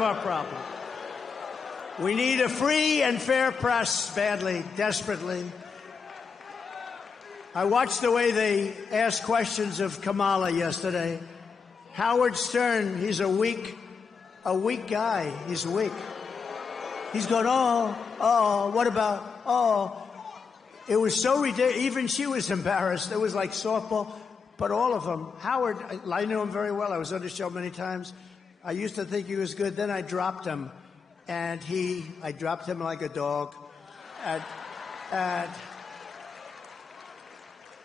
of our problem. We need a free and fair press badly, desperately. I watched the way they asked questions of Kamala yesterday. Howard Stern, he's a weak guy. He's weak. He's going, what about, It was so ridiculous. Even she was embarrassed. It was like softball. But all of them. Howard, I knew him very well. I was on his show many times. I used to think he was good. Then I dropped him. And I dropped him like a dog.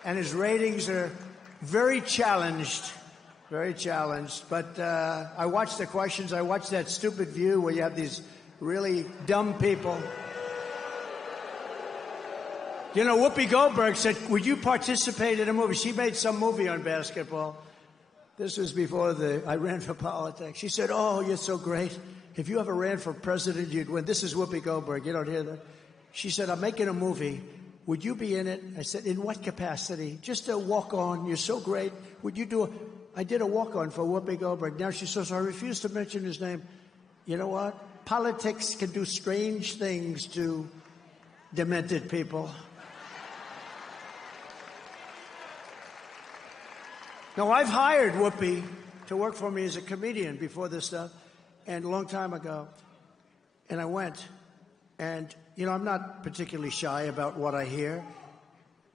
And his ratings are very challenged. Very challenged. But I watched the questions. I watched that stupid View where you have these really dumb people. You know, Whoopi Goldberg said, would you participate in a movie? She made some movie on basketball. This was before I ran for politics. She said, oh, you're so great. If you ever ran for president, you'd win. This is Whoopi Goldberg. You don't hear that? She said, I'm making a movie. Would you be in it? I said, in what capacity? Just a walk-on. You're so great. Would you do I did a walk-on for Whoopi Goldberg. Now she says, I refuse to mention his name. You know what? Politics can do strange things to demented people. Now, I've hired Whoopi to work for me as a comedian before this stuff, and a long time ago. And I went, and, you know, I'm not particularly shy about what I hear.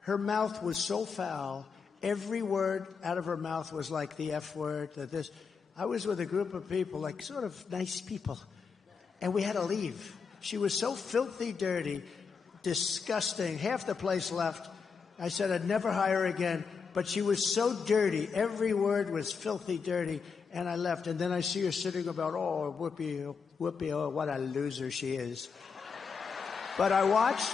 Her mouth was so foul. Every word out of her mouth was like the F word, this. I was with a group of people, like sort of nice people, and we had to leave. She was so filthy dirty, disgusting. Half the place left. I said I'd never hire her again. But she was so dirty. Every word was filthy dirty. And I left. And then I see her sitting about, oh, Whoopi, oh, what a loser she is. But I watched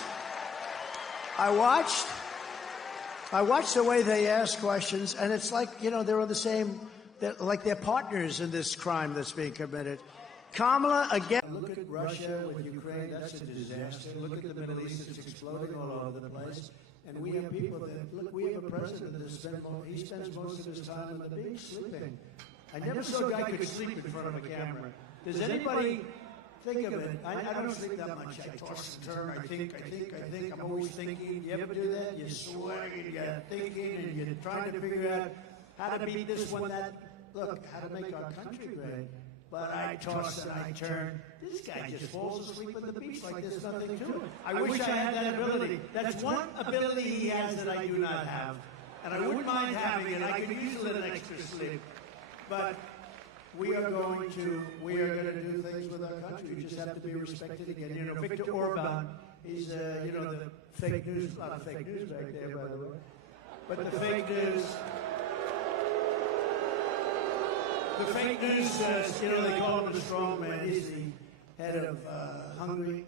the way they ask questions. And it's like, you know, they're on the same, like they're partners in this crime that's being committed. Kamala, again. Look at Russia with Ukraine. That's a disaster. Look at the Middle East. It's exploding all over the place. And we have people that, look, we have a president that he spends most of his time on the beach sleeping. I never saw a guy could sleep in front of a camera. Does anybody think of it? I don't sleep that much. I toss and turn. I think. I'm always thinking. You ever do that? You're sweating, you're thinking, and you're trying to figure out how to beat this one, that. Look, how to make our country great. But I toss and I turn. This guy just falls asleep on the beach like there's nothing to it. I wish I had that ability. That's one ability he has that I do not have. And I wouldn't mind having it. I could use a little extra sleep. But we are going to do things with our country. We just have to be respected again. You know, Viktor Orban, he's, you know, the fake news, a lot of fake news back there, by the way. But the fake news... The fake news, you know, they call him the strong man. He's the head of Hungary,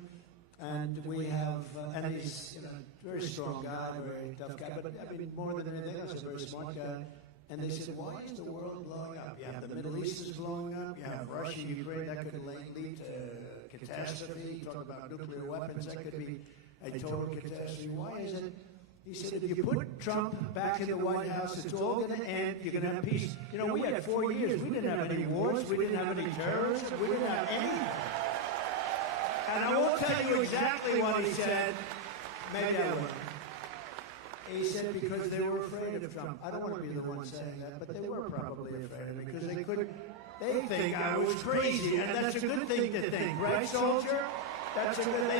and we have, and he's, you know, a very strong guy, very tough guy, but I mean, more than anything else, a very smart guy. And they said, why is the world blowing up? You have the Middle East is blowing up, you have Russia, Ukraine, that could lead to catastrophe. You talk about nuclear weapons, that could be a total catastrophe. Why is it? He said, if you put Trump back in the White House, it's all going to end. You're going to have peace. You know, we had 4 years. We didn't have any wars. We didn't have any terrorism. We didn't have anything. And I won't tell you exactly what he said. Maybe I will. He said because they were afraid of Trump. I don't want to be the one saying that, but they were probably afraid of him because they couldn't. They think I was crazy, and that's a good thing to think, right, soldier? That's a good.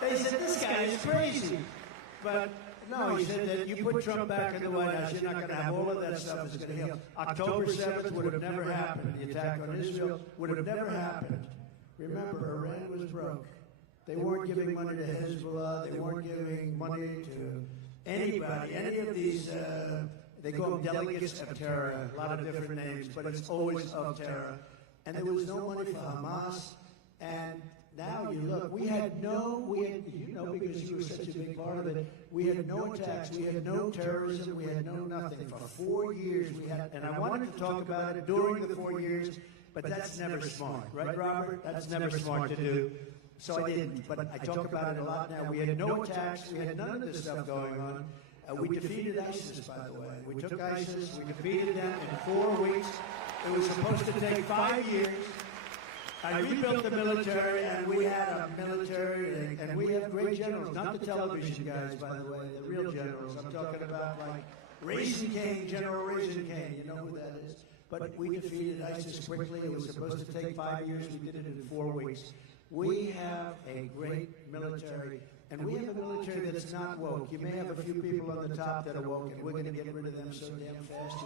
They said this guy is crazy, but. No, he said that you put Trump back in the White House, you're not going to have all of that stuff that's going to heal. October 7th would have never happened. The attack on Israel would have never happened. Remember, Iran was broke. They weren't giving money to Hezbollah. They weren't giving money to anybody. Any of these, they call them delegates of terror, a lot of different names, but it's always of terror. And there was no money for Hamas. And now you look, we had, you know, because you were such a big part of it, we had no attacks, we had no terrorism, we had no nothing. For 4 years we had, and I wanted to talk about it during the 4 years, but that's never smart, right, Robert? That's never smart to do. So I didn't, but I talk about it a lot now. We had no attacks, we had none of this stuff going on. We defeated ISIS, by the way. We took ISIS, we defeated them in 4 weeks. It was supposed to take 5 years. I rebuilt the military, and we had a military, and we have great generals, not the television guys, by the way, the real generals. I'm talking about like Raisin Cane, General Raisin Cane, you know who that is. But we defeated ISIS quickly. It was supposed to take 5 years. We did it in 4 weeks. We have a great military, and we have a military that's not woke. You may have a few people on the top that are woke, and we're going to get rid of them so damn fast.